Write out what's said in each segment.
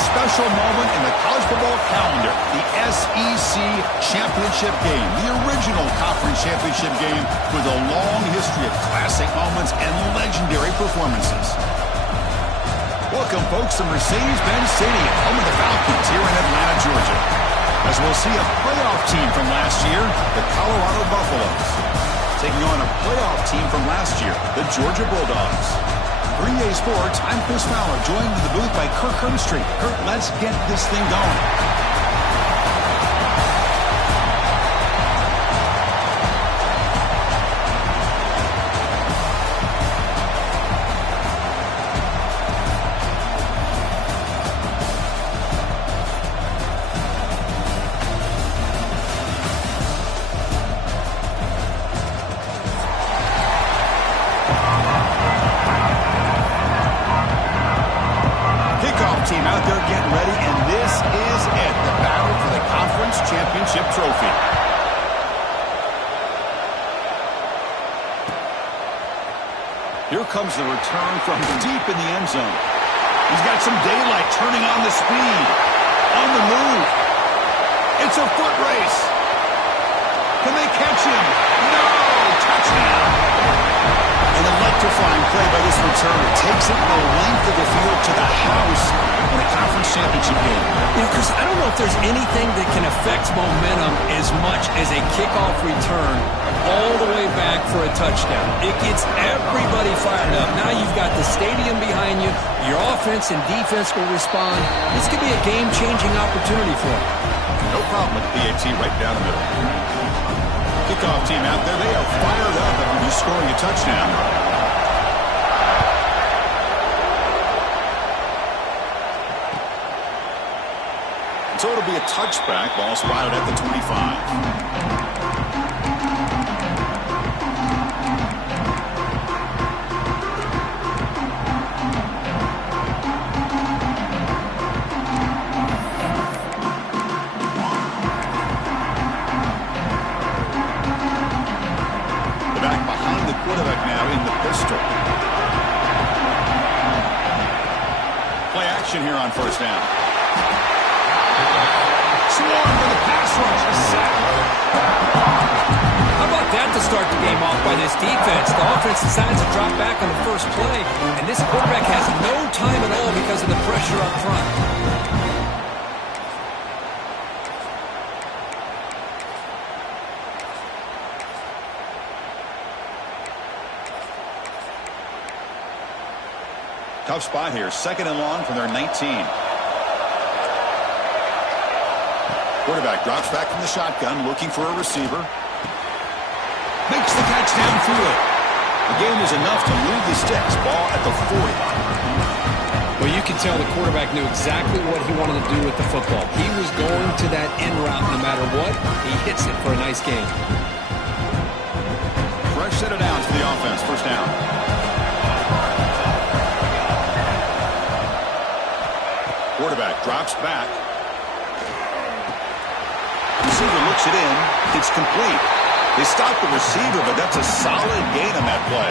special moment in the college football calendar, the SEC Championship game, the original conference championship game with a long history of classic moments and legendary performances. Welcome, folks, to Mercedes-Benz Stadium, home of the Falcons here in Atlanta, Georgia. As we'll see a playoff team from last year, the Colorado Buffaloes, taking on a playoff team from last year, the Georgia Bulldogs. 3A Sports, I'm Chris Fowler, joined in the booth by Kirk Herbstreit. Kirk, let's get this thing going. Team out there getting ready, and this is it, the battle for the conference championship trophy. Here comes the return from deep in the end zone. He's got some daylight, turning on the speed, on the move. It's a foot race. Can they catch him? No! Touchdown! An electrifying play by this returner takes it the length of the field to the house in a conference championship game. You know, Chris, I don't know if there's anything that can affect momentum as much as a kickoff return all the way back for a touchdown. It gets everybody fired up. Now you've got the stadium behind you. Your offense and defense will respond. This could be a game-changing opportunity for them. No problem with the PAT right down the middle. Kickoff team out there, they are fired up after just scoring a touchdown. So it'll be a touchback, ball spotted at the 25. Quarterback now in the pistol. Play action here on first down. Swarm for the pass rush. A sack. How about that to start the game off by this defense? The offense decides to drop back on the first play, and this quarterback has no time at all because of the pressure up front. Tough spot here. Second and long from their 19. Quarterback drops back from the shotgun, looking for a receiver. Makes the catch downfield. The game was enough to move the sticks. Ball at the 40. Well, you can tell the quarterback knew exactly what he wanted to do with the football. He was going to that end route no matter what. He hits it for a nice gain. Fresh set of downs for the offense. First down. Quarterback drops back. Receiver looks it in. It's complete. They stop the receiver, but that's a solid gain on that play.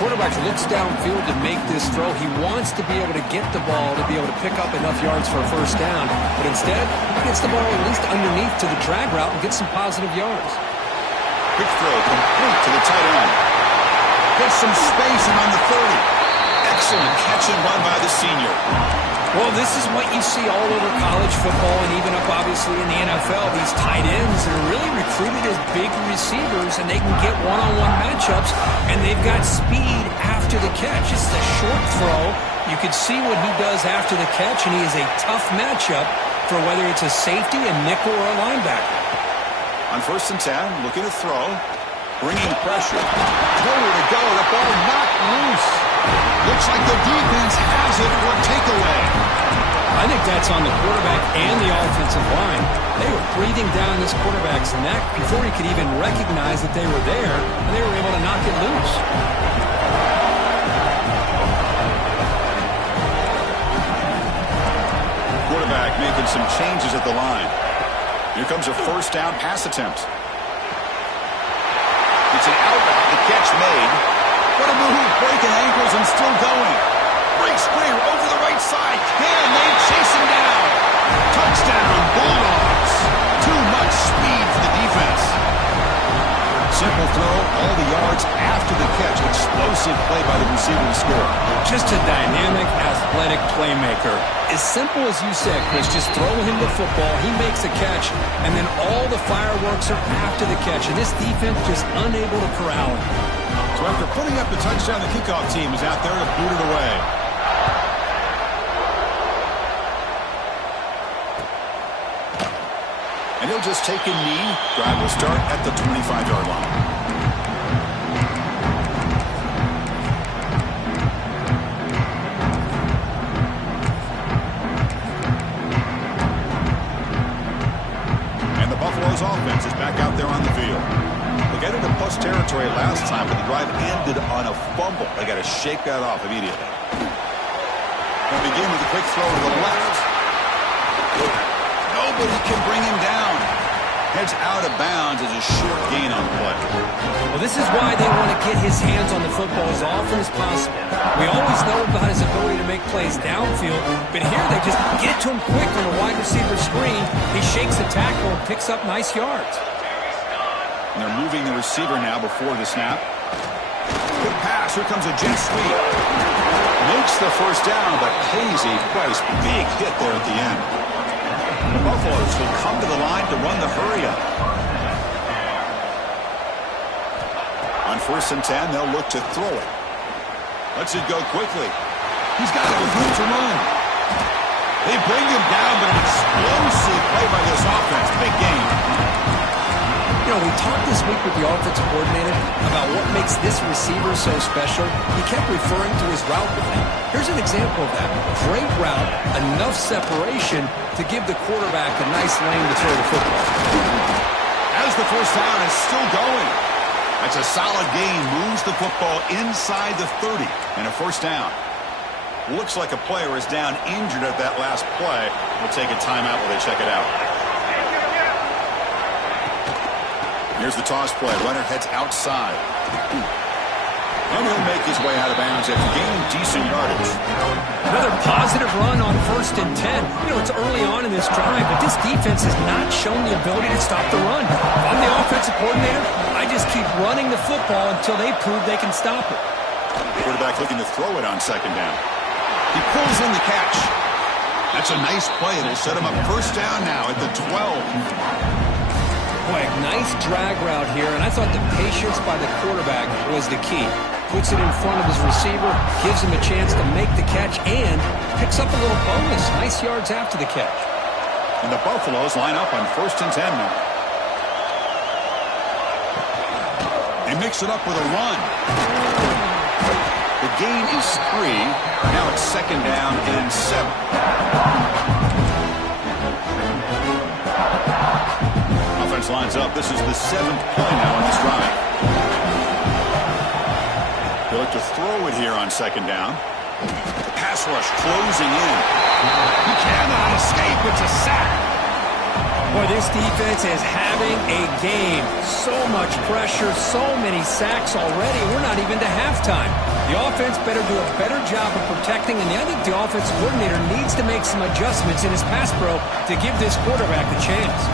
Quarterback looks downfield to make this throw. He wants to be able to get the ball to be able to pick up enough yards for a first down. But instead, he gets the ball at least underneath to the drag route and gets some positive yards. Quick throw complete to the tight end. Gets some space and on the 30. Excellent catch and run by the senior. Well, this is what you see all over college football and even up, obviously, in the NFL. These tight ends that are really recruited as big receivers, and they can get one-on-one matchups, and they've got speed after the catch. This is a short throw. You can see what he does after the catch, and he is a tough matchup for whether it's a safety, a nickel, or a linebacker. On first and 10, looking to throw. Bringing pressure. Nowhere to go. The ball knocked loose. Looks like the defense has it for a takeaway. I think that's on the quarterback and the offensive line. They were breathing down this quarterback's neck before he could even recognize that they were there, and they were able to knock it loose. Quarterback making some changes at the line. Here comes a first down pass attempt. It's an out route, the catch made. What a move, breaking ankles and still going. breaks free over the right side. Can they chase him down? Touchdown, Bulldogs. Too much speed for the defense. Simple throw, all the yards after the catch. Explosive play by the receiver to score. Just a dynamic, athletic playmaker. As simple as you said, Chris, just throw him the football, he makes a catch, and then all the fireworks are after the catch. And this defense just unable to corral him. So after putting up the touchdown, the kickoff team is out there to boot it away. And he'll just take a knee. Drive will start at the 25-yard line. And the Buffalo's offense is back out there on the field. They got into plus territory last time, but the drive ended on a fumble. They got to shake that off immediately. They'll begin with a quick throw to the left. Nobody can bring him down. Heads out of bounds as a short gain on the play. Well, this is why they want to get his hands on the football as often as possible. We always know about his ability to make plays downfield, but here they just get it to him quick on a wide receiver screen. He shakes the tackle and picks up nice yards. And they're moving the receiver now before the snap. Good pass. Here comes a jet sweep. Makes the first down, but pays a price. Big hit there at the end. The Buffaloes will come to the line to run the hurry-up. On 1st and 10, they'll look to throw it. Lets it go quickly. He's got it with room to run. They bring him down, but an explosive play by this offense. Big game. You know, we talked this week with the offensive coordinator about what makes this receiver so special. He kept referring to his route running. Here's an example of that. Great route, enough separation to give the quarterback a nice lane to throw the football. As the first down is still going. That's a solid gain. Moves the football inside the 30 and a first down. Looks like a player is down injured at that last play. We'll take a timeout while they check it out. Here's the toss play. Runner heads outside. And he'll make his way out of bounds after gaining decent yardage. Another positive run on 1st and 10. You know, it's early on in this drive, but this defense has not shown the ability to stop the run. If I'm the offensive coordinator, I just keep running the football until they prove they can stop it. Quarterback looking to throw it on 2nd down. He pulls in the catch. That's a nice play. It'll set him up first down now at the 12. Boy, a nice drag route here, and I thought the patience by the quarterback was the key. Puts it in front of his receiver, gives him a chance to make the catch, and picks up a little bonus. Nice yards after the catch. And the Buffaloes line up on 1st and 10 now. They mix it up with a run. The gain is 3. Now it's 2nd down and 7. Offense lines up. This is the 7th play now on this drive. They look to throw it here on 2nd down. The pass rush closing in. He cannot escape. It's a sack. Boy, this defense is having a game. So much pressure, so many sacks already. We're not even to halftime. The offense better do a better job of protecting, and I think the offensive coordinator needs to make some adjustments in his pass pro to give this quarterback a chance.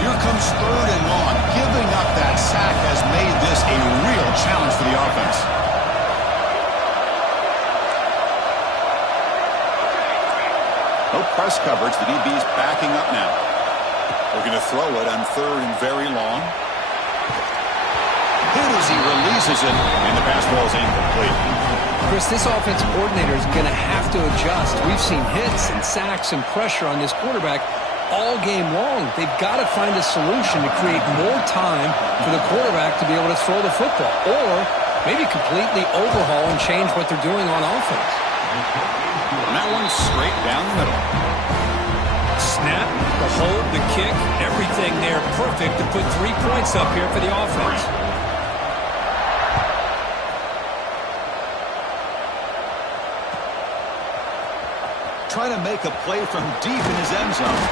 Here comes 3rd and long. Giving up that sack has made this a real challenge for the offense. No press coverage. The DB's backing up now. Looking to throw it on 3rd and very long. Hit as he releases it, and the pass ball is incomplete. Chris, this offensive coordinator is going to have to adjust. We've seen hits and sacks and pressure on this quarterback all game long. They've got to find a solution to create more time for the quarterback to be able to throw the football, or maybe completely overhaul and change what they're doing on offense. And that one's straight down the middle. Snap, the hold, the kick, everything there perfect to put 3 points up here for the offense. Trying to make a play from deep in his end zone.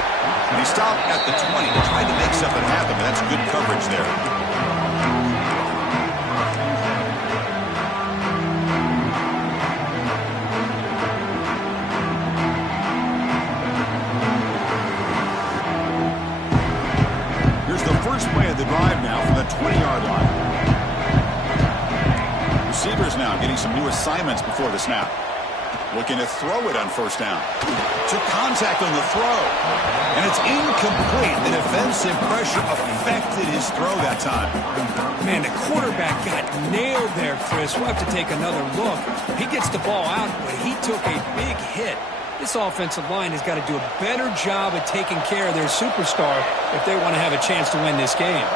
And he stopped at the 20. He tried to make something happen, but that's good coverage there. First play of the drive now from the 20-yard line. Receivers now getting some new assignments before the snap. Looking to throw it on first down. Took contact on the throw. And it's incomplete. The defensive pressure affected his throw that time. Man, the quarterback got nailed there, Chris. We'll have to take another look. He gets the ball out, but he took a big hit. This offensive line has got to do a better job of taking care of their superstar if they want to have a chance to win this game.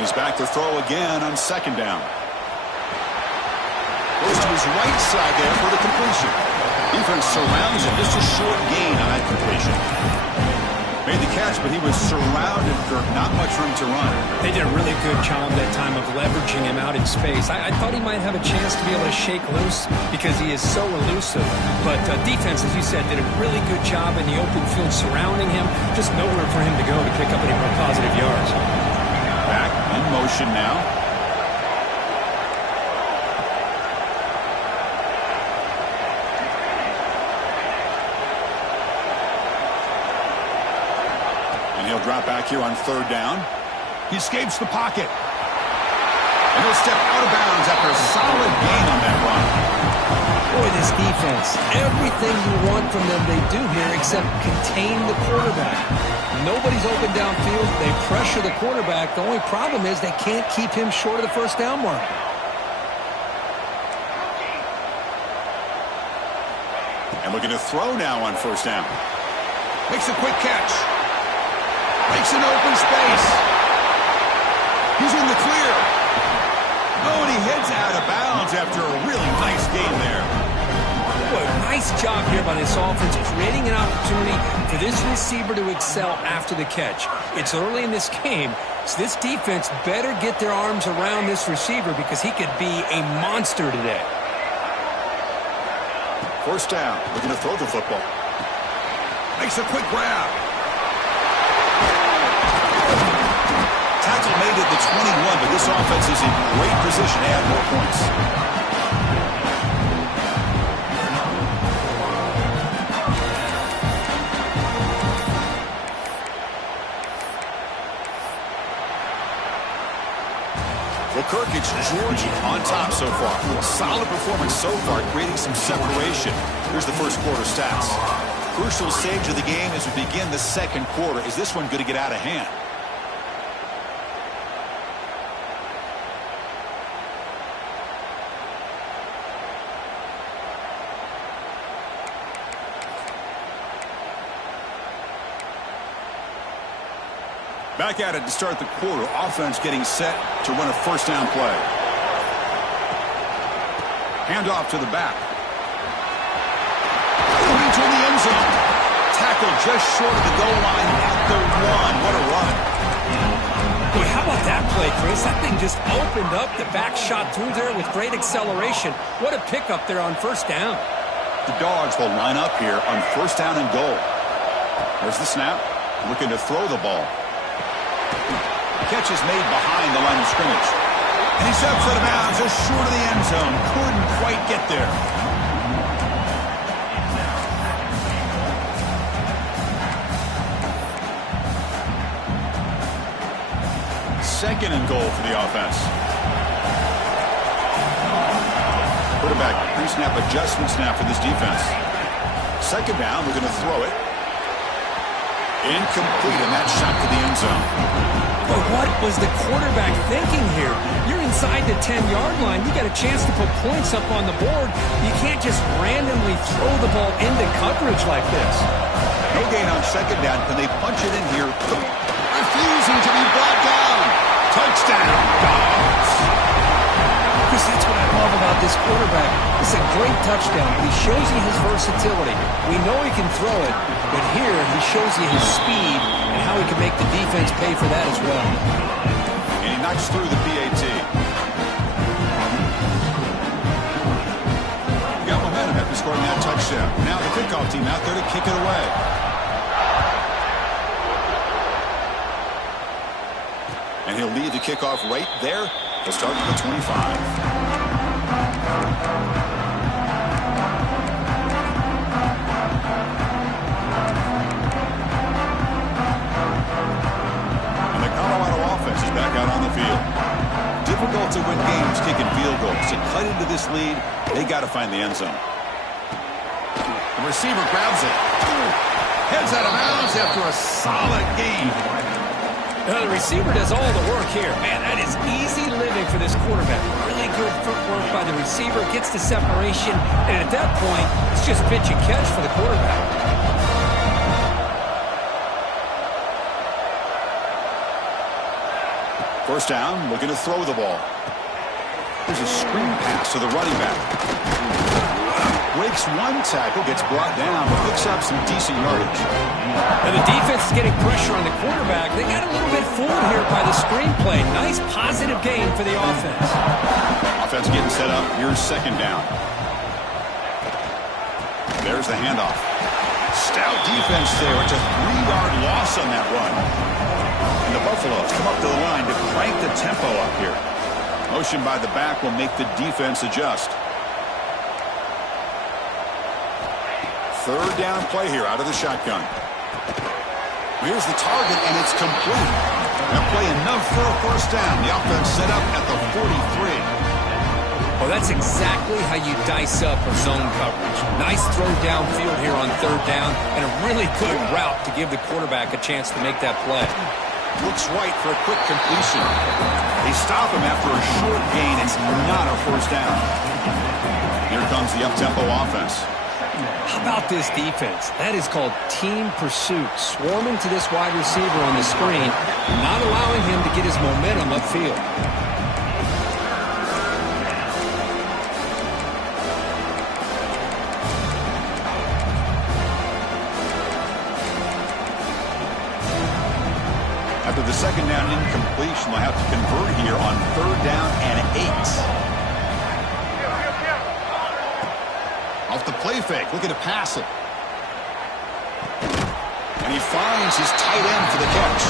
He's back to throw again on second down. Goes to his right side there for the completion. Defense surrounds him. Just a short gain on that completion. Made the catch, but he was surrounded, Kirk. Not much room to run. They did a really good job that time of leveraging him out in space. I thought he might have a chance to be able to shake loose because he is so elusive. But defense, as you said, did a really good job in the open field surrounding him. Just nowhere for him to go to pick up any more positive yards. Back in motion now. He'll drop back here on third down. He escapes the pocket. And he'll step out of bounds after a solid gain on that run. Boy, this defense, everything you want from them they do here except contain the quarterback. Nobody's open downfield. They pressure the quarterback. The only problem is they can't keep him short of the first down mark. And looking to throw now on first down. Makes a quick catch. Makes an open space. He's in the clear. Oh, and he heads out of bounds after a really nice game there. Boy, nice job here by this offense, creating an opportunity for this receiver to excel after the catch. It's early in this game, so this defense better get their arms around this receiver because he could be a monster today. First down, looking to throw the football. Makes a quick grab. Tackle made at the 21, but this offense is in great position to add more points. Well, Kirk, it's Georgia on top so far. A solid performance so far, creating some separation. Here's the first quarter stats. Crucial stage of the game as we begin the second quarter. Is this one going to get out of hand? Back at it to start the quarter. Offense getting set to run a first down play. Handoff to the back. Going to the end zone. Tackle just short of the goal line at the one. What a run. Boy, how about that play, Chris? That thing just opened up. The back shot through there with great acceleration. What a pickup there on first down. The Dogs will line up here on first down and goal. There's the snap. Looking to throw the ball. Catch is made behind the line of scrimmage. And he's up for the bounds just short of the end zone. Couldn't quite get there. Second and goal for the offense. Quarterback pre-snap adjustments now for this defense. Second down, we're going to throw it. Incomplete, and that shot to the end zone. But what was the quarterback thinking here? You're inside the 10-yard line. You got a chance to put points up on the board. You can't just randomly throw the ball into coverage like this. No gain on second down. Can they punch it in here? Refusing to be brought down. Touchdown, Dogs. Chris, that's what I love about this quarterback. It's a great touchdown, but he shows you his versatility. We know he can throw it, but here he shows you his speed and how he can make the defense pay for that as well. And he knocks through the PAT. Got momentum after scoring that touchdown. Now the kickoff team out there to kick it away. And he'll lead the kickoff right there. He'll start at the 25. difficult to win games kicking field goals. To cut into this lead, they got to find the end zone. The receiver grabs it. Heads out of bounds after a solid gain. The receiver does all the work here. Man, that is easy living for this quarterback. Really good footwork by the receiver. Gets the separation. And at that point, it's just pitch and catch for the quarterback. First down, looking to throw the ball. There's a screen pass to the running back. Breaks one tackle, gets brought down, but picks up some decent yardage. And the defense is getting pressure on the quarterback. They got a little bit fooled here by the screenplay. Nice positive gain for the offense. Offense getting set up. Here's second down. There's the handoff. Stout defense there. It's a 3-yard loss on that run. And the Buffaloes come up to the line to crank the tempo up here. Motion by the back will make the defense adjust. Third down play here out of the shotgun. Here's the target, and it's complete. That play enough for a first down. The offense set up at the 43. Well, that's exactly how you dice up a zone coverage. Nice throw downfield here on third down, and a really good route to give the quarterback a chance to make that play. Looks right for a quick completion. They stop him after a short gain. It's not a first down. Here comes the up-tempo offense. How about this defense? That is called team pursuit. Swarming to this wide receiver on the screen, not allowing him to get his momentum upfield. After the second down incompletion, they'll have to convert here on third down and 8. Off the play fake, looking to pass it. And he finds his tight end for the catch.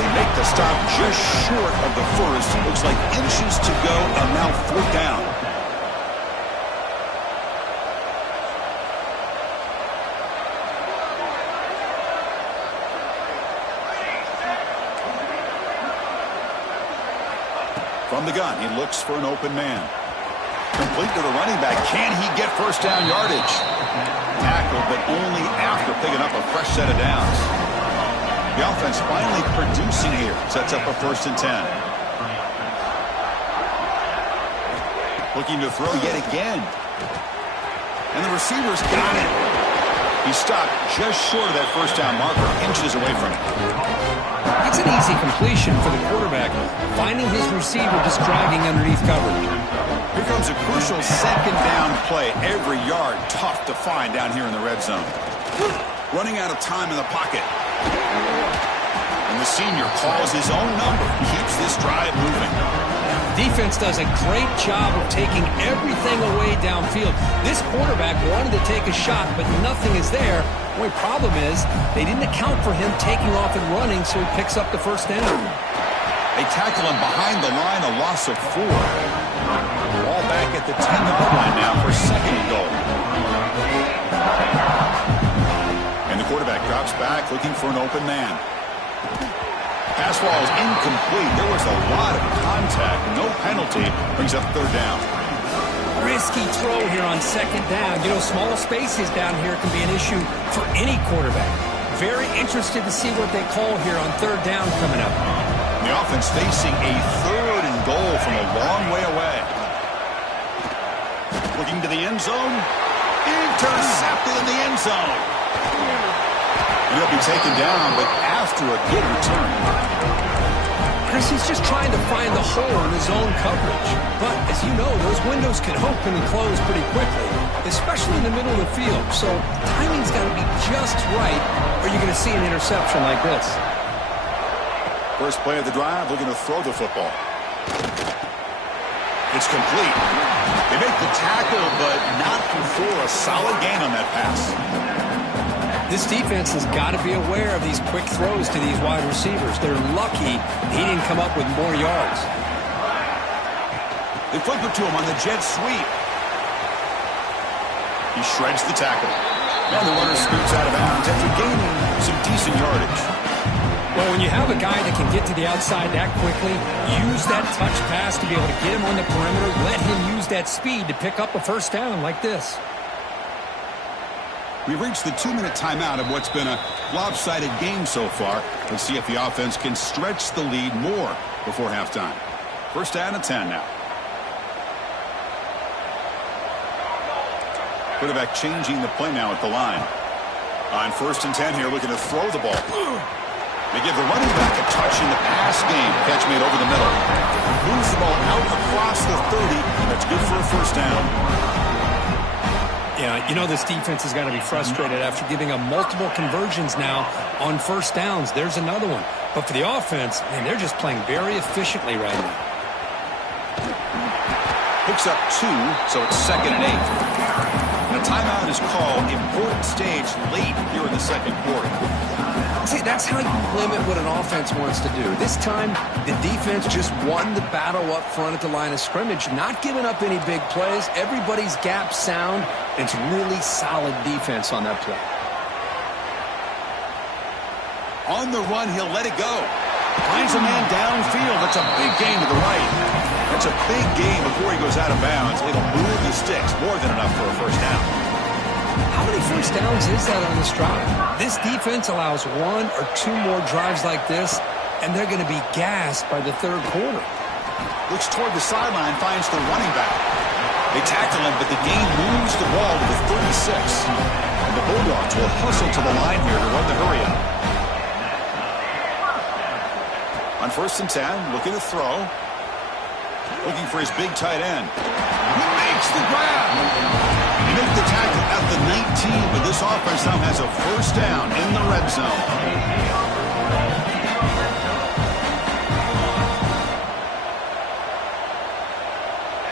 They make the stop just short of the first. Looks like inches to go, and now fourth down. From the gun, he looks for an open man. Complete to the running back. Can he get first down yardage? Tackled, but only after picking up a fresh set of downs. The offense finally producing here. Sets up a 1st and 10. Looking to throw yet again. And the receiver's got it. He stopped just short of that first down marker, inches away from it. It's an easy completion for the quarterback, finding his receiver just dragging underneath coverage. Here comes a crucial second down play. Every yard tough to find down here in the red zone. Running out of time in the pocket. And the senior calls his own number. Keeps this drive moving. Defense does a great job of taking everything away downfield. This quarterback wanted to take a shot, but nothing is there. The only problem is they didn't account for him taking off and running, so he picks up the first down. They tackle him behind the line, a loss of 4. Ball back at the 10-yard line now for second and goal. And the quarterback drops back looking for an open man. Pass ball is incomplete. There was a lot of contact. No penalty. Brings up third down. Risky throw here on second down. You know, small spaces down here can be an issue for any quarterback. Very interested to see what they call here on third down coming up. The offense facing a third and goal from a long way away. Looking to the end zone. Intercepted in the end zone. And he'll be taken down, but after a good return. Chris, he's just trying to find the hole in his own coverage. But, as you know, those windows can open and close pretty quickly, especially in the middle of the field. So, timing's got to be just right, or you're going to see an interception like this. First play of the drive, looking to throw the football. It's complete. They make the tackle, but not before a solid gain on that pass. This defense has got to be aware of these quick throws to these wide receivers. They're lucky he didn't come up with more yards. They flip it to him on the jet sweep. He shreds the tackle. And the runner scoots out of bounds after gaining some decent yardage. Well, Well, when you have a guy that can get to the outside that quickly, use that touch pass to be able to get him on the perimeter, let him use that speed to pick up a first down like this. We've reached the 2-minute timeout of what's been a lopsided game so far. Let's see if the offense can stretch the lead more before halftime. First down and 10 now. Quarterback changing the play now at the line. On first and 10 here, looking to throw the ball. They give the running back a touch in the pass game. Catch made over the middle. Moves the ball out across the 30, and that's good for a first down. Yeah, you know this defense has got to be frustrated after giving up multiple conversions now on first downs. There's another one. But for the offense, man, they're just playing very efficiently right now. Picks up 2, so it's 2nd and 8. And a timeout is called. Important stage late here in the second quarter. See, that's how you limit what an offense wants to do. This time, the defense just won the battle up front at the line of scrimmage, not giving up any big plays. Everybody's gap sound. It's really solid defense on that play. On the run, he'll let it go. Finds a man downfield. That's a big gain to the right. That's a big gain before he goes out of bounds. It'll move the sticks. More than enough for a first down. How many first downs is that on this drive? This defense allows 1 or 2 more drives like this, and they're going to be gassed by the third quarter. Looks toward the sideline, finds the running back. They tackle him, but the gain moves the ball to the 36. And the Bulldogs will hustle to the line here to run the hurry up. On first and 10, looking to throw. Looking for his big tight end. He makes the grab. He made the tackle at the 19, but this offense now has a first down in the red zone.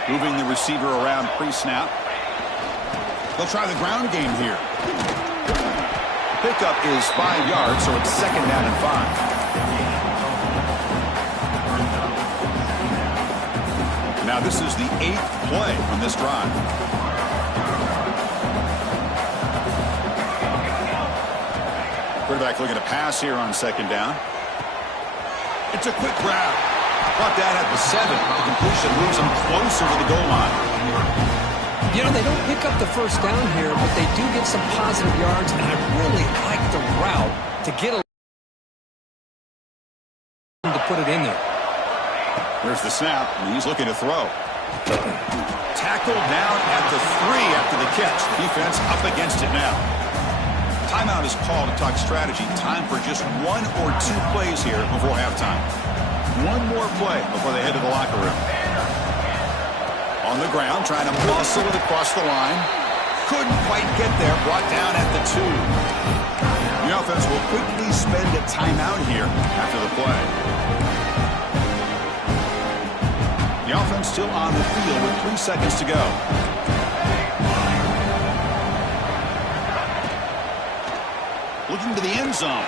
Moving the receiver around pre-snap. They'll try the ground game here. Pickup is 5 yards, so it's 2nd down and 5. Now this is the 8th play on this drive. Quarterback looking to pass here on 2nd down. It's a quick grab. Caught that at the 7. The completion moves them closer to the goal line. You know, they don't pick up the first down here, but they do get some positive yards, and I really like the route to get a to put it in there. There's the snap, and he's looking to throw. Tackled down at the 3 after the catch. Defense up against it now. Timeout is called to talk strategy. Time for just 1 or 2 plays here before halftime. 1 more play before they head to the locker room. On the ground, trying to muscle it across the line. Couldn't quite get there. Brought down at the 2. The offense will quickly spend a timeout here after the play. The offense still on the field with 3 seconds to go. Looking to the end zone.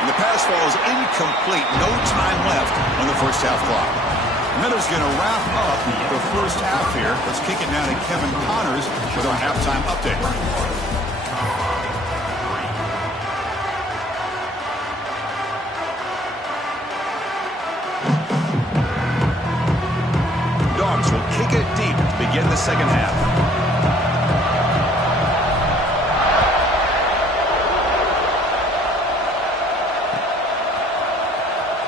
And the pass falls incomplete. No time left on the first half clock. Miller's going to wrap up the first half here. Let's kick it down to Kevin Connors with our halftime update. Dogs will kick it deep to begin the second half.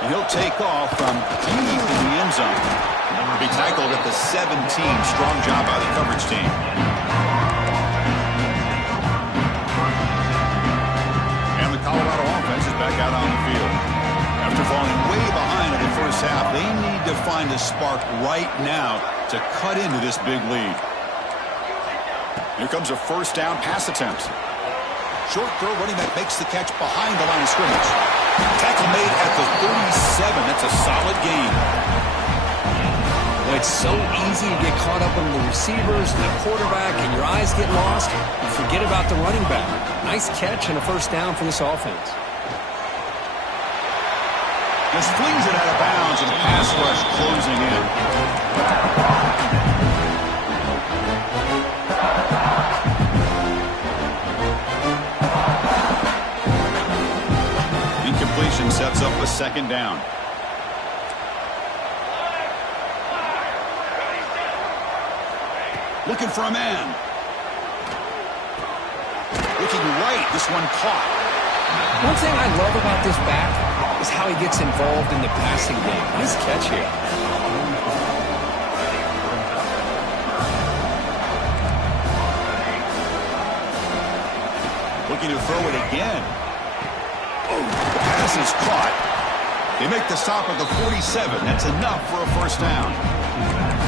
And he'll take off from deep in the end zone. He'll be tackled at the 17. Strong job by the coverage team. And the Colorado offense is back out on the field. After falling way behind in the first half, they need to find a spark right now to cut into this big lead. Here comes a first down pass attempt. Short throw, running back makes the catch behind the line of scrimmage. Tackle made at the 37. That's a solid gain. Well, it's so easy to get caught up on the receivers and the quarterback, and your eyes get lost. You forget about the running back. Nice catch and a first down for this offense. Just flings it out of bounds, and the pass rush closing in. Incompletion set sets up a second down. Looking for a man. Looking right. This one caught. One thing I love about this back is how he gets involved in the passing game. Nice catch here. Looking to throw it again. Oh, the pass is caught. They make the stop at the 47. That's enough for a first down.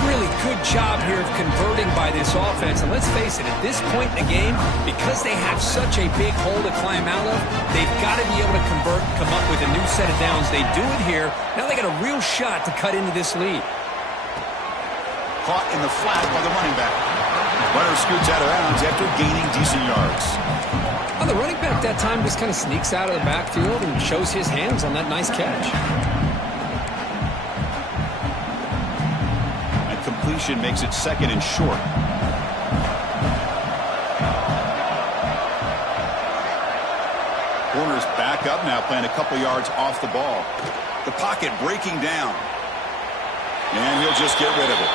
Really good job here of converting by this offense. And let's face it, at this point in the game, because they have such a big hole to climb out of, they've got to be able to convert and come up with a new set of downs. They do it here. Now they got a real shot to cut into this lead. Caught in the flat by the running back. Runner scoots out of bounds after gaining decent yards. Well, the running back that time just kind of sneaks out of the backfield and shows his hands on that nice catch. That completion makes it second and short. Corner's back up now, playing a couple yards off the ball. The pocket breaking down. And he'll just get rid of it.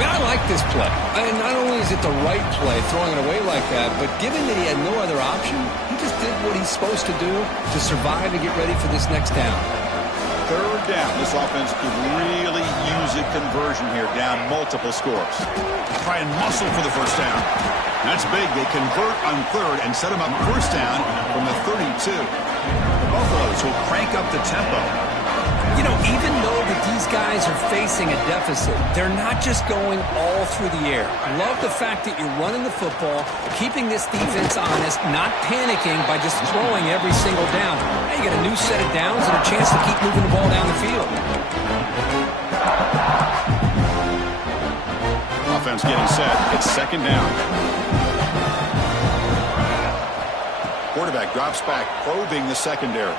Man, I like this play. And not only is it the right play, throwing it away like that, but given that he had no other option, he just did what he's supposed to do to survive and get ready for this next down. Third down. This offense could really use a conversion here, down multiple scores. Try and muscle for the first down. That's big. They convert on third and set him up first down from the 32. The Buffaloes will crank up the tempo. You know, even though that these guys are facing a deficit, they're not just going all through the air. Love the fact that you're running the football, keeping this defense honest, not panicking by just throwing every single down. Now you get a new set of downs and a chance to keep moving the ball down the field. Offense getting set. It's second down. Quarterback drops back, probing the secondary.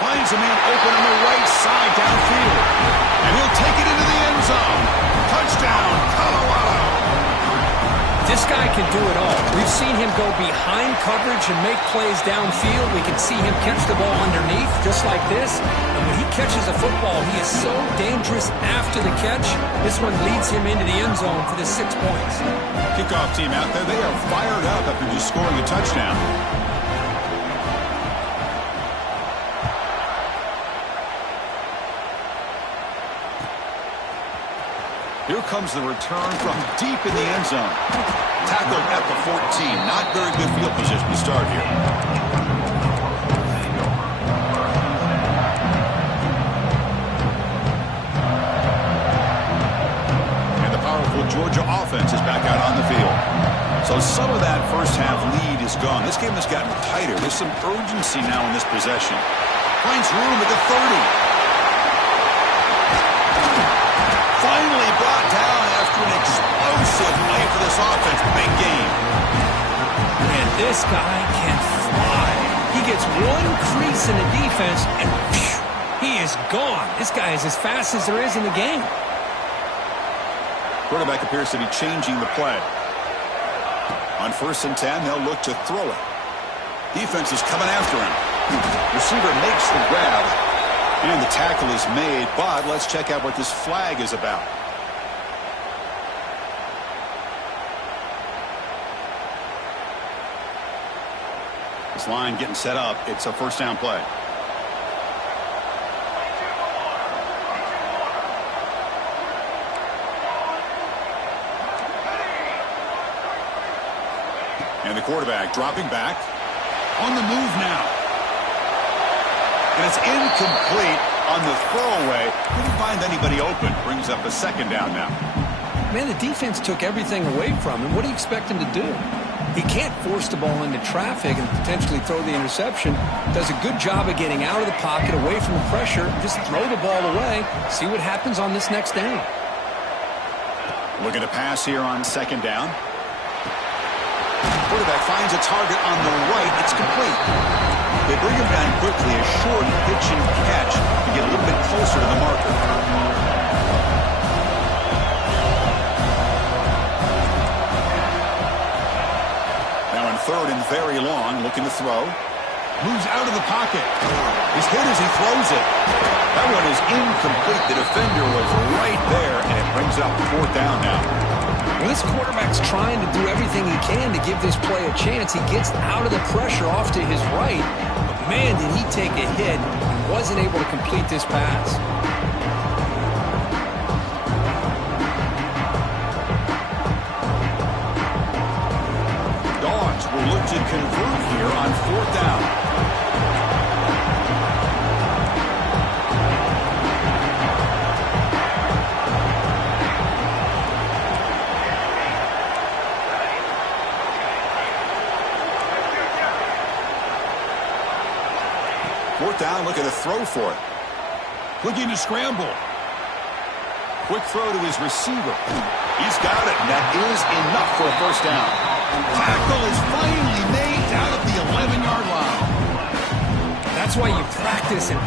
Finds a man open on the right side downfield. And he'll take it into the end zone. Touchdown, Colorado. This guy can do it all. We've seen him go behind coverage and make plays downfield. We can see him catch the ball underneath, just like this. And when he catches a football, he is so dangerous after the catch. This one leads him into the end zone for the 6 points. Kickoff team out there. They are fired up after just scoring a touchdown. Here comes the return from deep in the end zone. Tackled at the 14. Not very good field position to start here. And the powerful Georgia offense is back out on the field. So some of that first half lead is gone. This game has gotten tighter. There's some urgency now in this possession. Finds room at the 30. Finally brought down after an explosive play for this offense. Big game. Man, this guy can fly. He gets one crease in the defense, and phew, he is gone. This guy is as fast as there is in the game. Quarterback appears to be changing the play. On 1st and 10, they'll look to throw it. Defense is coming after him. Receiver makes the grab. And the tackle is made, but let's check out what this flag is about. This line getting set up. It's a first down play. And the quarterback dropping back. On the move now. And it's incomplete on the throwaway. Couldn't find anybody open. Brings up a second down now. Man, the defense took everything away from him. What do you expect him to do? He can't force the ball into traffic and potentially throw the interception. Does a good job of getting out of the pocket, away from the pressure. Just throw the ball away. See what happens on this next down. Looking to pass here on second down. Quarterback finds a target on the right. It's complete. They bring him down quickly, a short pitch and catch to get a little bit closer to the marker. Now in 3rd and very long, looking to throw. Moves out of the pocket. He's hit as he throws it. That one is incomplete. The defender was right there, and it brings up 4th down now. Well, this quarterback's trying to do everything he can to give this play a chance. He gets out of the pressure off to his right. But, man, did he take a hit and wasn't able to complete this pass. Dogs will look to convert here on 4th down. Down, looking to throw for it. Looking to scramble. Quick throw to his receiver. He's got it, and that is enough for a 1st down. Tackle is finally made down at the 11-yard line. That's why you practice and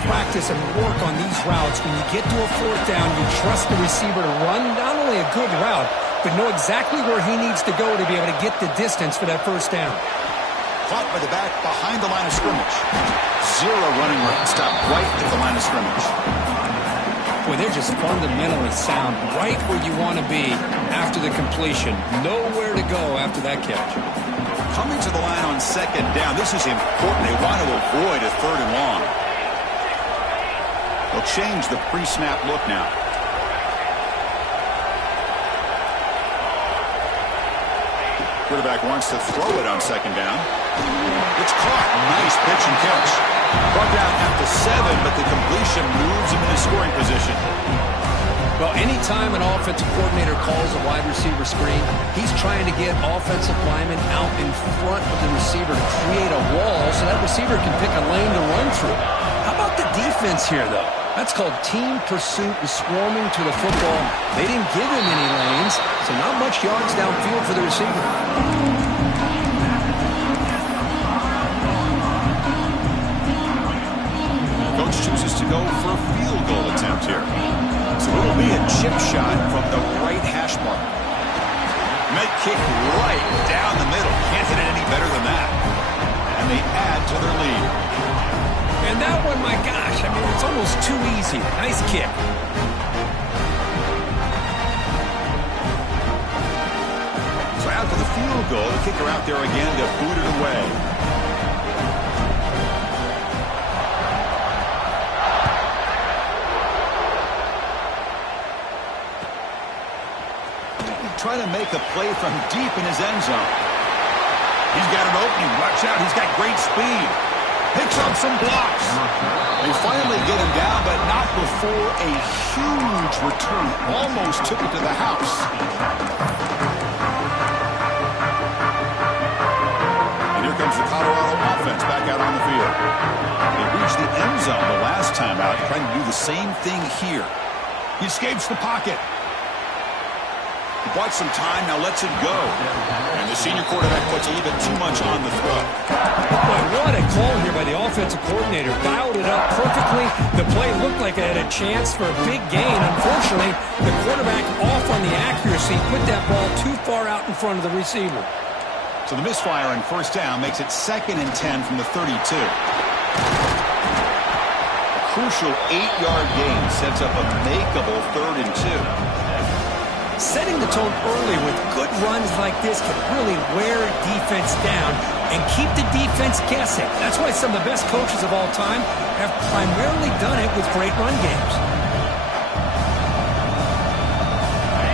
work on these routes. When you get to a 4th down, you trust the receiver to run not only a good route, but know exactly where he needs to go to be able to get the distance for that 1st down. Caught by the back behind the line of scrimmage. 0 running room. Stop right at the line of scrimmage. Boy, they're just fundamentally sound. Right where you want to be after the completion. Nowhere to go after that catch. Coming to the line on 2nd down. This is important. They want to avoid a 3rd and long. They'll change the pre-snap look now. Quarterback wants to throw it on 2nd down. It's caught. Nice pitch and catch. Brought down at the 7, but the completion moves him into scoring position. Well, anytime an offensive coordinator calls a wide receiver screen, he's trying to get offensive linemen out in front of the receiver to create a wall so that receiver can pick a lane to run through. How about the defense here, though? That's called team pursuit and swarming to the football. They didn't give him any lanes, so not much yards downfield for the receiver. Coach chooses to go for a field goal attempt here. So it'll be a chip shot from the right hash mark. Make kick right down the middle. Can't hit it any better than that. And they add to their lead. And that one, my gosh, I mean, it's almost too easy. Nice kick. So after the field goal, the kicker out there again to boot it away. Trying to make a play from deep in his end zone. He's got an opening. Watch out. He's got great speed. Picks up some blocks. They finally get him down, but not before a huge return. Almost took it to the house. And here comes the Colorado offense back out on the field. They reached the end zone the last time out, trying to do the same thing here. He escapes the pocket. Bought some time, now lets it go. And the senior quarterback puts a little bit too much on the throw. Boy, what a call here by the offensive coordinator. Dialed it up perfectly. The play looked like it had a chance for a big gain. Unfortunately, the quarterback off on the accuracy, put that ball too far out in front of the receiver. So the misfire on 1st down makes it 2nd and 10 from the 32. A crucial 8-yard gain sets up a makeable 3rd and 2. Setting the tone early with good runs like this can really wear defense down and keep the defense guessing. That's why some of the best coaches of all time have primarily done it with great run games.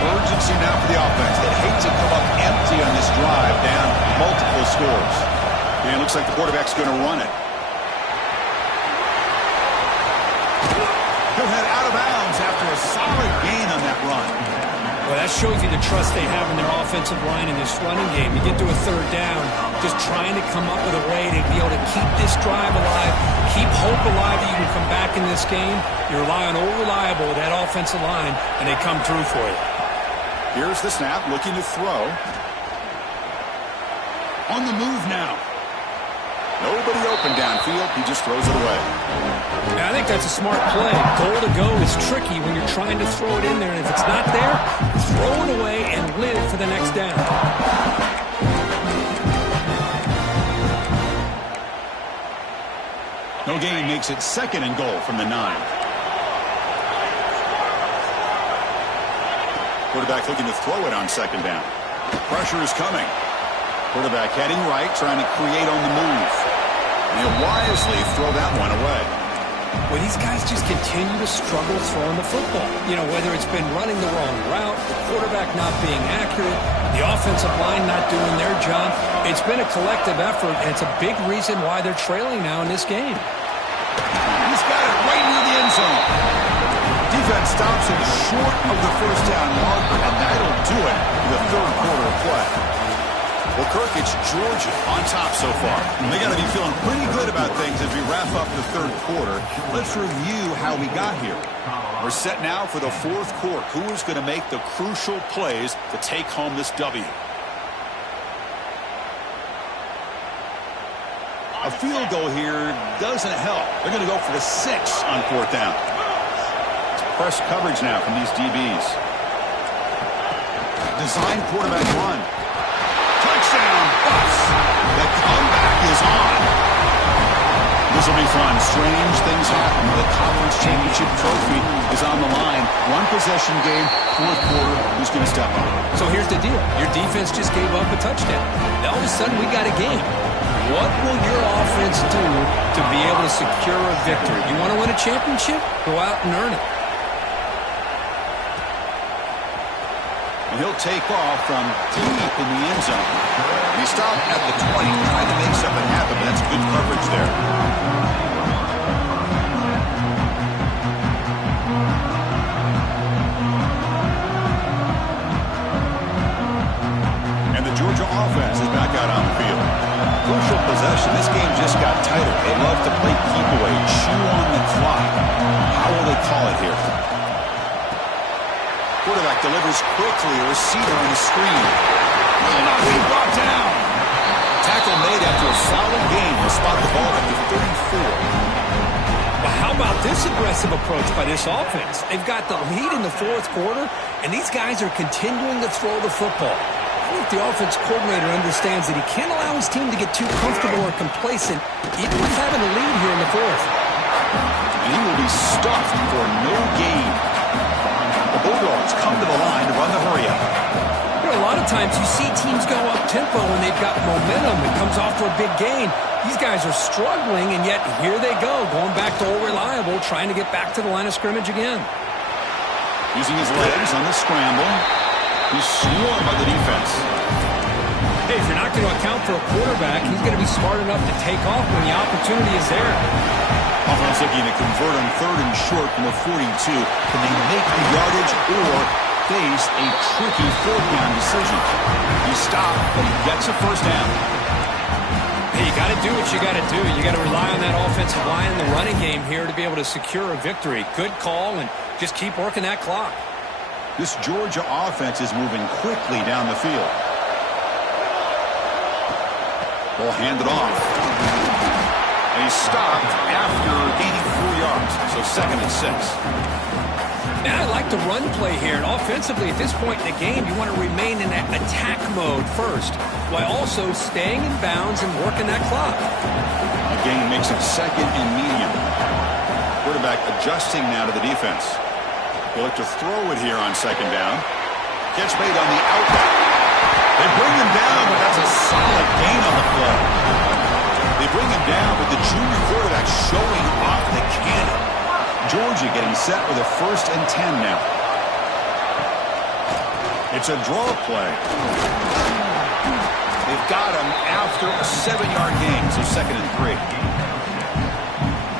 Urgency now for the offense. They hate to come up empty on this drive, down multiple scores. And it looks like the quarterback's going to run it. He'll head out of bounds after a solid gain on that run. Well, that shows you the trust they have in their offensive line in this running game. You get to a 3rd down, just trying to come up with a way to be able to keep this drive alive, keep hope alive that you can come back in this game. You rely on old reliable, that offensive line, and they come through for you. Here's the snap, looking to throw. On the move now. Nobody open downfield. He just throws it away. Now, I think that's a smart play. Goal to go is tricky when you're trying to throw it in there. And if it's not there, throw it away and live for the next down. No gain makes it 2nd and goal from the 9. Quarterback looking to throw it on 2nd down. Pressure is coming. Quarterback heading right, trying to create on the move. And he'll wisely throw that one away. Well, these guys just continue to struggle throwing the football. You know, whether it's been running the wrong route, the quarterback not being accurate, the offensive line not doing their job. It's been a collective effort, and it's a big reason why they're trailing now in this game. He's got it right into the end zone. Defense stops him short of the first down marker, and that'll do it in the 3rd quarter of play. Well, Kirk, it's Georgia on top so far. They got to be feeling pretty good about things as we wrap up the 3rd quarter. Let's review how we got here. We're set now for the 4th quarter. Who is going to make the crucial plays to take home this W? A field goal here doesn't help. They're going to go for the 6 on 4th down. It's press coverage now from these DBs. Design quarterback run. Touchdown, Bucks. The comeback is on. This will be fun. Strange things happen. The conference championship trophy is on the line. 1 possession game, 4th quarter. Who's going to step up? So here's the deal. Your defense just gave up a touchdown. Now all of a sudden we got a game. What will your offense do to be able to secure a victory? You want to win a championship? Go out and earn it. And he'll take off from deep in the end zone. He stopped at the 20, trying to make something happen, but that's good coverage there. And the Georgia offense is back out on the field. Crucial possession. This game just got tighter. They love to play keep away, chew on the clock. How will they call it here? Quarterback delivers quickly, a receiver on the screen. Will not be brought down. Tackle made after a solid game. Will spot the ball at the 34. Well, how about this aggressive approach by this offense? They've got the lead in the 4th quarter, and these guys are continuing to throw the football. I think the offense coordinator understands that he can't allow his team to get too comfortable or complacent, even with having a lead here in the 4th. And he will be stuffed for no gain. The Bulldogs come to the line to run the hurry-up. You know, a lot of times you see teams go up-tempo when they've got momentum. It comes off for a big gain. These guys are struggling, and yet here they go, going back to old reliable, trying to get back to the line of scrimmage again. Using his legs on the scramble. He's swarmed by the defense. Hey, if you're not going to account for a quarterback, he's going to be smart enough to take off when the opportunity is there. Offense looking to convert on 3rd and short from the 42. Can they make the yardage or face a tricky 4th down decision? He stopped, but he gets a 1st down. Hey, you got to do what you got to do. You got to rely on that offensive line and the running game here to be able to secure a victory. Good call, and just keep working that clock. This Georgia offense is moving quickly down the field. Ball handed off. And he stopped after gaining 4 yards. So 2nd and 6. Now, I like the run play here. And offensively, at this point in the game, you want to remain in that attack mode first, while also staying in bounds and working that clock. The gain makes it 2nd and medium. Quarterback adjusting now to the defense. He'll look to throw it here on 2nd down. Catch made on the outback. They bring him down, but that's a solid gain on the play. They bring him down with the junior quarterback showing off the cannon. Georgia getting set with a 1st and 10 now. It's a draw play. They've got him after a 7-yard gain, so 2nd and 3.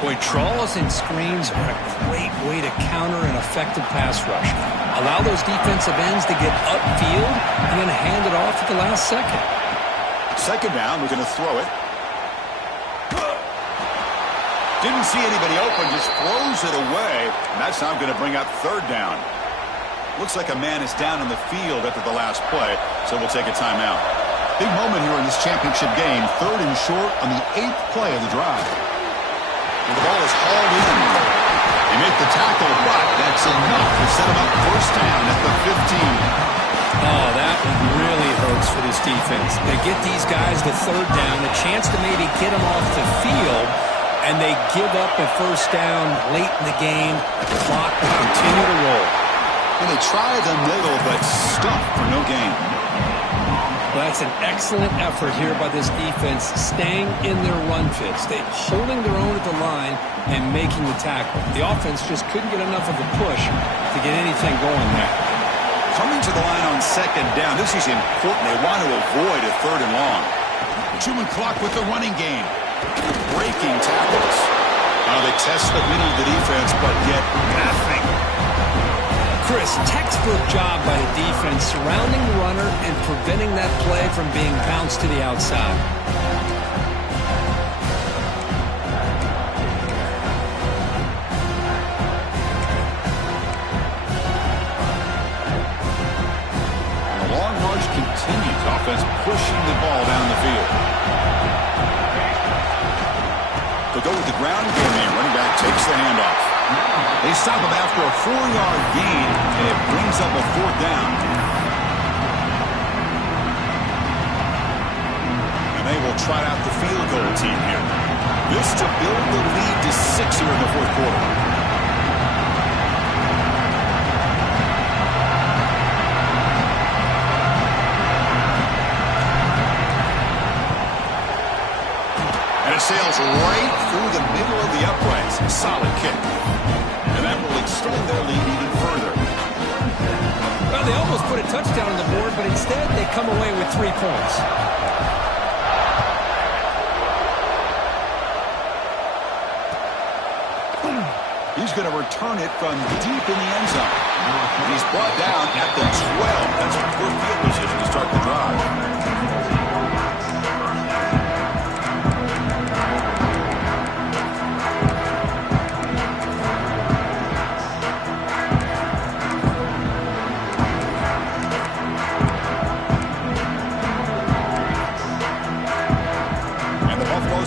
Boy, draws and screens are a great way to counter an effective pass rush. Allow those defensive ends to get upfield and then hand it off at the last second. 2nd down, we're going to throw it. Didn't see anybody open, just throws it away. And that's now going to bring up 3rd down. Looks like a man is down on the field after the last play, so we'll take a timeout. Big moment here in this championship game. 3rd and short on the 8th play of the drive. And the ball is hauled in. They make the tackle, but that's enough to set him up 1st down at the 15. Oh, that really hurts for this defense. They get these guys to 3rd down, a chance to maybe get them off the field, And they give up a first down late in the game. The clock will continue to roll. And they try the middle, but stuck for no gain. Well, that's an excellent effort here by this defense, staying in their run fits. They're holding their own at the line and making the tackle. The offense just couldn't get enough of a push to get anything going there. Coming to the line on second down, this is important. They want to avoid a third and long. 2-minute clock with the running game. Breaking tackles. They test the middle of the defense, but get nothing. Chris, textbook job by the defense surrounding the runner and preventing that play from being bounced to the outside. The long march continues. Offense pushing the ball down the field. They'll go with the ground game here. Running back takes the handoff. They stop him after a 4-yard gain, and it brings up a fourth down. And they will trot out the field goal team here. This to build the lead to 6 here in the fourth quarter. And it sails right through the middle of the uprights. Solid kick. And that will extend their lead even further. Well, they almost put a touchdown on the board, but instead they come away with 3 points. He's going to return it from deep in the end zone. And he's brought down at the 12. That's a poor field position to start the drive.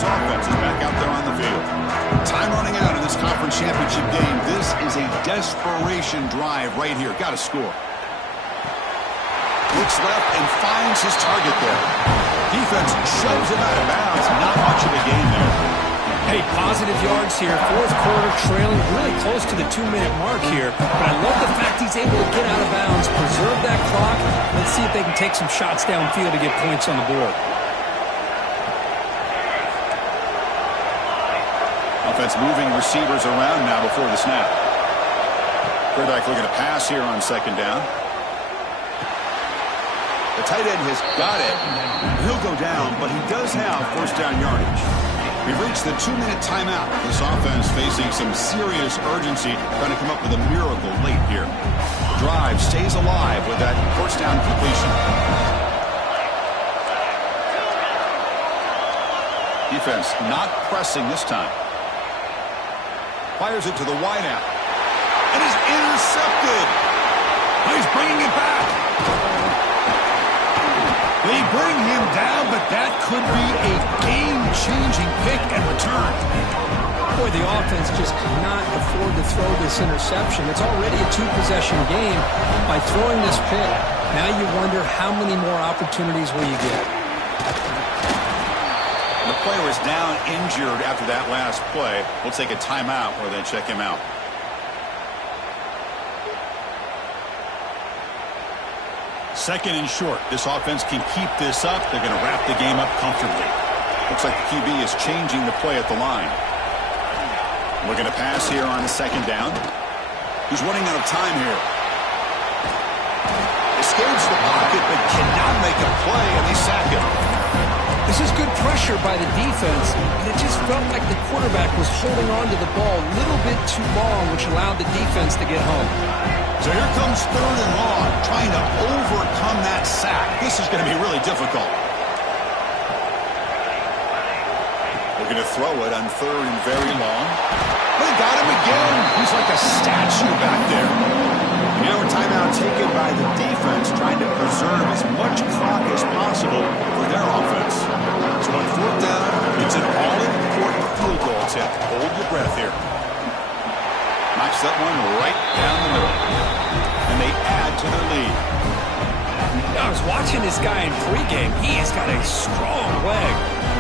Offense is back out there on the field. Time running out in this conference championship game. This is a desperation drive right here. Got to score. Looks left and finds his target there. Defense shoves him out of bounds. Not much of a gain there. Hey, positive yards here. Fourth quarter trailing really close to the 2-minute mark here. But I love the fact he's able to get out of bounds, preserve that clock. Let's see if they can take some shots downfield to get points on the board. Offense moving receivers around now before the snap. Quarterback looking to pass here on second down. The tight end has got it. He'll go down, but he does have first down yardage. We've reached the 2-minute timeout. This offense facing some serious urgency, trying to come up with a miracle late here. The drive stays alive with that first down completion. Defense not pressing this time. Fires it to the wideout. And is intercepted. He's bringing it back. They bring him down, but that could be a game-changing pick and return. Boy, the offense just cannot afford to throw this interception. It's already a 2-possession game. By throwing this pick, now you wonder how many more opportunities will you get. The player is down injured after that last play. We'll take a timeout or then check him out. Second and short. This offense can keep this up. They're going to wrap the game up comfortably. Looks like the QB is changing the play at the line. Looking to pass here on the second down. He's running out of time here. Escapes the pocket but cannot make a play, and they sack him. This is good pressure by the defense, and it just felt like the quarterback was holding on to the ball a little bit too long, which allowed the defense to get home. So here comes third and long, trying to overcome that sack. This is going to be really difficult. Looking to throw it on third and very long. They got him again. He's like a statue back there. Now a timeout taken by the defense, trying to preserve as much clock as possible for their offense. So on fourth down, it's an all-important field goal attempt. Hold your breath here. Knocks that one right down the middle. And they add to their lead. I was watching this guy in pregame. He has got a strong leg.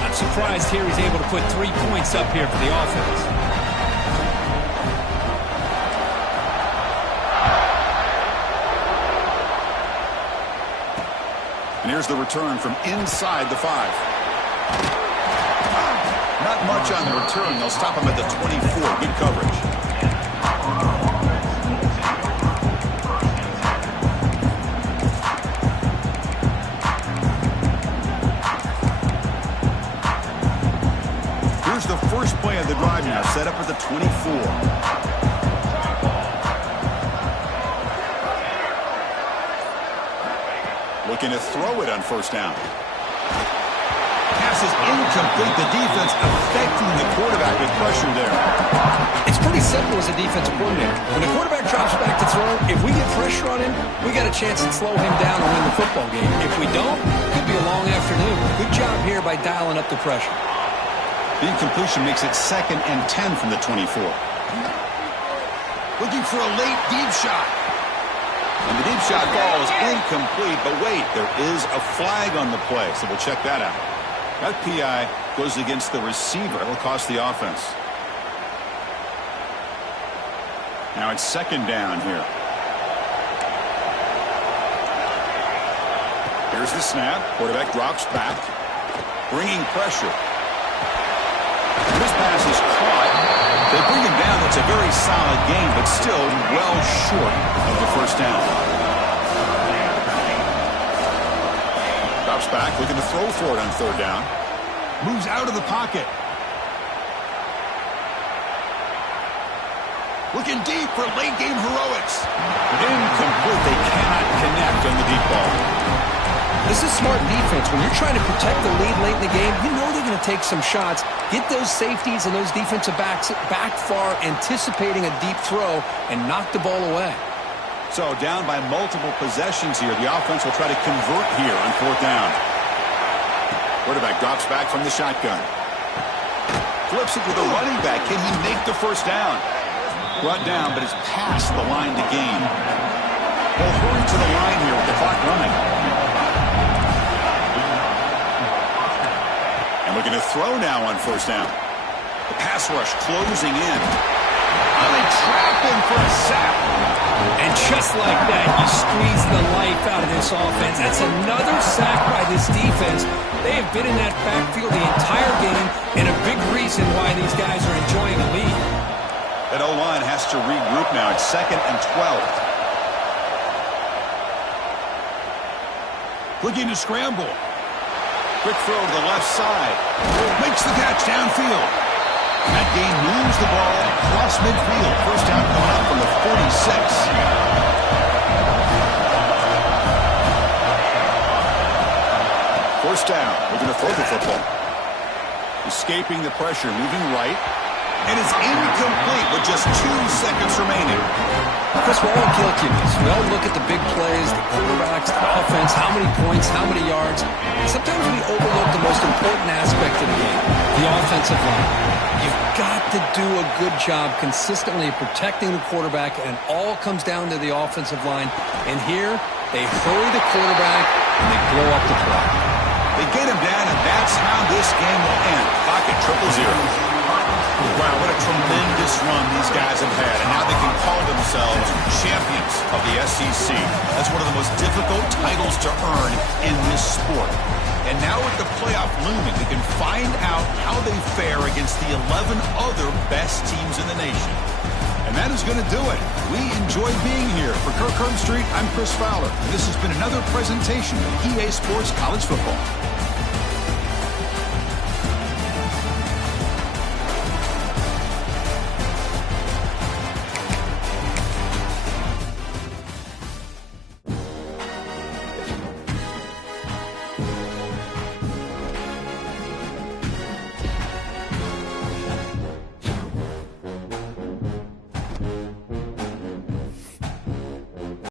Not not surprised here he's able to put 3 points up here for the offense. And here's the return from inside the 5. Not much on the return. They'll stop him at the 24. Good coverage. Here's the first play of the drive now, set up at the 24. Looking to throw it on first down. Pass is incomplete. The defense affecting the quarterback with pressure there. It's pretty simple as a defensive coordinator. When the quarterback drops back to throw, if we get pressure on him, we got a chance to slow him down and win the football game. If we don't, it could be a long afternoon. Good job here by dialing up the pressure. The incompletion makes it 2nd and 10 from the 24. Looking for a late deep shot. And the deep shot ball is incomplete, but wait, there is a flag on the play, so we'll check that out. That PI goes against the receiver. It'll cost the offense. Now it's 2nd down here. Here's the snap. Quarterback drops back, bringing pressure. This pass is caught. They bring him down. That's a very solid game, but still well short of the first down. Drops back, looking to throw for it on 3rd down. Moves out of the pocket. Looking deep for late game heroics. Incomplete. They cannot connect on the deep ball. This is smart defense. When you're trying to protect the lead late in the game, you know they're going to take some shots, get those safeties and those defensive backs back far, anticipating a deep throw, and knock the ball away. So down by multiple possessions here. The offense will try to convert here on 4th down. Quarterback drops back from the shotgun. Flips it to the running back. Can he make the first down? Brought down, but it's past the line to gain. They'll hurry to the line here with the clock running. Looking to throw now on 1st down. The pass rush closing in. Oh, they trap him for a sack. And just like that, you squeeze the life out of this offense. That's another sack by this defense. They have been in that backfield the entire game, and a big reason why these guys are enjoying a lead. That O-line has to regroup now. It's 2nd and 12. Looking to scramble. Quick throw to the left side. Makes the catch downfield. And that gain moves the ball across midfield. First down coming up from the 46. First down. Looking to throw the football. Escaping the pressure. Moving right. And it's incomplete with just 2 seconds remaining. Chris, we're all guilty of this. We all look at the big plays, the quarterbacks, the offense, how many points, how many yards. Sometimes we overlook the most important aspect of the game, the offensive line. You've got to do a good job consistently protecting the quarterback, and it all comes down to the offensive line. And here, they hurry the quarterback, and they blow up the play. They get him down, and that's how this game will end. Pocket 0-0. Wow, what a tremendous run these guys have had, and now they can call themselves champions of the SEC. That's one of the most difficult titles to earn in this sport. And now with the playoff looming, we can find out how they fare against the 11 other best teams in the nation. And that is going to do it. We enjoy being here. For Kirk Herbstreit, I'm Chris Fowler. This has been another presentation of EA Sports College Football.